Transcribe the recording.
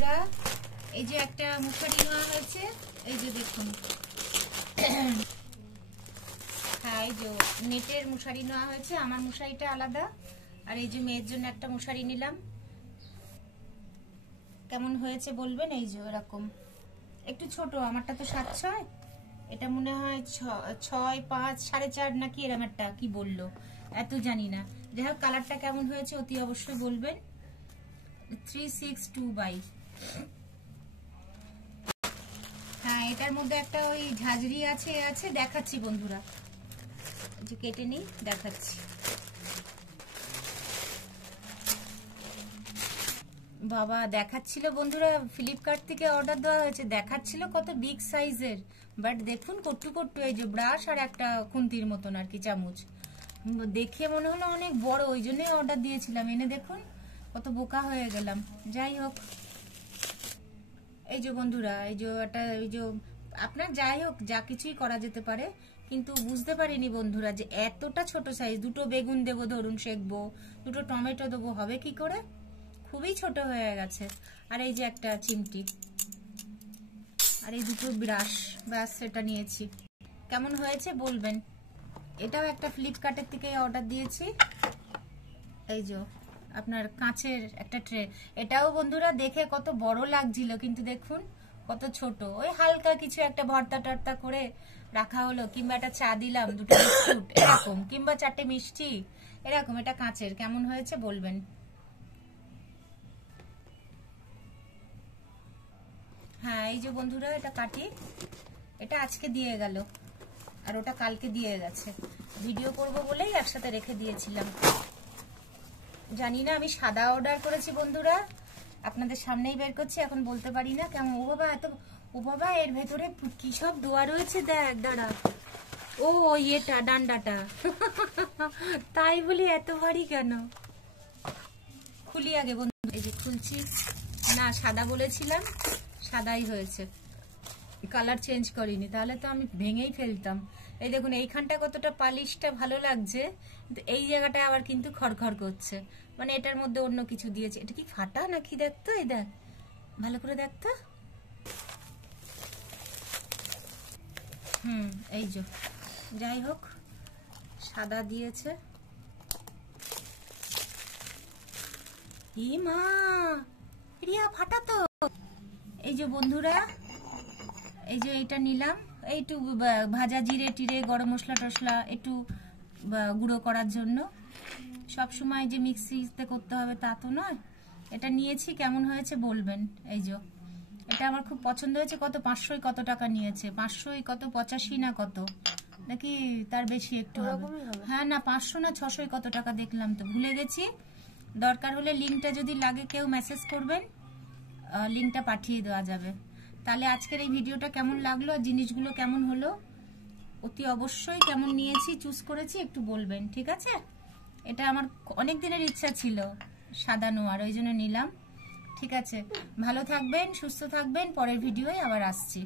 বন্ধুরা, এই যে একটা মশারি নেওয়া হয়েছে, এই যে দেখুন। হ্যাঁ, এই যে নেটের মশারি নেওয়া হয়েছে, আমার মশারিটা আলাদা। আর এই যে মেয়ের জন্য একটা মশারি নিলাম। কেমন হয়েছে বলবেন। এই যে এরকম একটু ছোট, আমারটা তো 7/6, এটা মনে হয় 6, 5, 4.5 নাকি এরকম একটা কি বললো, এত জানি না। যাই হোক, কালারটা কেমন হয়েছে অতি অবশ্যই বলবেন। 362 বাই। হ্যাঁ, এটার মধ্যে একটা ওই ঝাঁঝরি আছে দেখাচ্ছি বন্ধুরা, যে কেটে নিই দেখাচ্ছি। বাবা দেখাচ্ছিল বন্ধুরা, ফ্লিপকার্ট থেকে অর্ডার দেওয়া হয়েছে, দেখাচ্ছিল কত বিগ সাইজের, বাট দেখুন কট্টু কট্টু, এই যে ব্রাশ আর একটা খুন্তির মতন আর কি চামচ, দেখে মনে হলো অনেক বড়, ওই জন্যই অর্ডার দিয়েছিলাম। এনে দেখুন কত বোকা হয়ে গেলাম। যাই হোক, এই যে বন্ধুরা, এই যে একটা, এই যে আপনার যাই হোক যা কিছুই করা যেতে পারে, কিন্তু বুঝতে পারিনি বন্ধুরা যে এতটা ছোট সাইজ। দুটো বেগুন দেবো ধরুন, সেকবো, দুটো টমেটো দেবো, হবে কি করে, খুবই ছোট হয়ে গেছে। আর এই যে একটা চিমটি, আর এই দুটো ব্রাশ, ব্যাস সেটা নিয়েছি। কেমন হয়েছে বলবেন। এটাও একটা ফ্লিপকার্টের থেকে অর্ডার দিয়েছি। এই যে আপনার কাঁচের একটা ট্রে, এটাও বন্ধুরা দেখে কত বড় লাগছিল, কিন্তু দেখুন কত ছোট। ওই হালকা কিছু একটা ভর্তা টর্তা করে রাখা হলো, কিংবা একটা চা দিলাম, দুটো বিস্কুট এরকম, কিংবা 4টে মিষ্টি এরকম। এটা কাঁচের, কেমন হয়েছে বলবেন। হ্যাঁ, এই যে বন্ধুরা, এটা কাটি, এটা আজকে দিয়ে গেল, আর ওটা কালকে দিয়ে গেছে। ভিডিও করব বলেই একসাথে রেখে দিয়েছিলাম। জানি না, আমি সাদা অর্ডার করেছি বন্ধুরা, আপনাদের সামনেই বের করছি, এখন বলতে পারি না কেমন। ও বাবা, এত, ও বাবা, এর ভেতরে কি সব দেওয়া রয়েছে, দেখ দাঁড়া। ও ইয়েটা, ডান্ডাটা। তাই বলি এত ভারী কেন। খুলি আগে বন্ধু, এই যে খুলছি। না, সাদা বলেছিলাম, সাদাই হয়েছে, কালার চেঞ্জ করিনি, তাহলে তো আমি ভেঙেই ফেলতাম। এই দেখুন, এইখানটা কতটা পালিশটা ভালো লাগছে, কিন্তু এই জায়গাটা আবার কিন্তু খড়খড় করছে, মানে এটার মধ্যে অন্য কিছু দিয়েছে। এটা কি ফাটা নাকি দেখতো, এই দেখ, ভালো করে দেখতো। এই যে, যাই হোক, সাদা দিয়েছে। ই মা, রিয়া ফাটা তো। এই যে বন্ধুরা, এই যে এটা নিলাম, একটু ভাজা জিরে টিরে, গরম মশলা টসলা একটু গুঁড়ো করার জন্য। সব সময় যে মিক্সিতে করতে হবে তা তো নয়। এটা নিয়েছি, কেমন হয়েছে বলবেন। এই যে এটা আমার খুব পছন্দ হয়েছে। কত, 500 কত টাকা নিয়েছে, 500 কত, 85 না কত, নাকি তার বেশি একটু হবে। হ্যাঁ, না 500 না 600 কত টাকা দেখলাম, তো ভুলে গেছি। দরকার হলে লিঙ্কটা যদি লাগে কেউ মেসেজ করবেন, লিঙ্কটা পাঠিয়ে দেওয়া যাবে। তাহলে আজকের এই ভিডিওটা কেমন লাগলো, আর জিনিসগুলো কেমন হলো অতি অবশ্যই, কেমন নিয়েছি, চুজ করেছি একটু বলবেন, ঠিক আছে। এটা আমার অনেক দিনের ইচ্ছা ছিল সাদা নোয়ার, ওই জন্য নিলাম। ঠিক আছে, ভালো থাকবেন, সুস্থ থাকবেন, পরের ভিডিওয় আবার আসছি।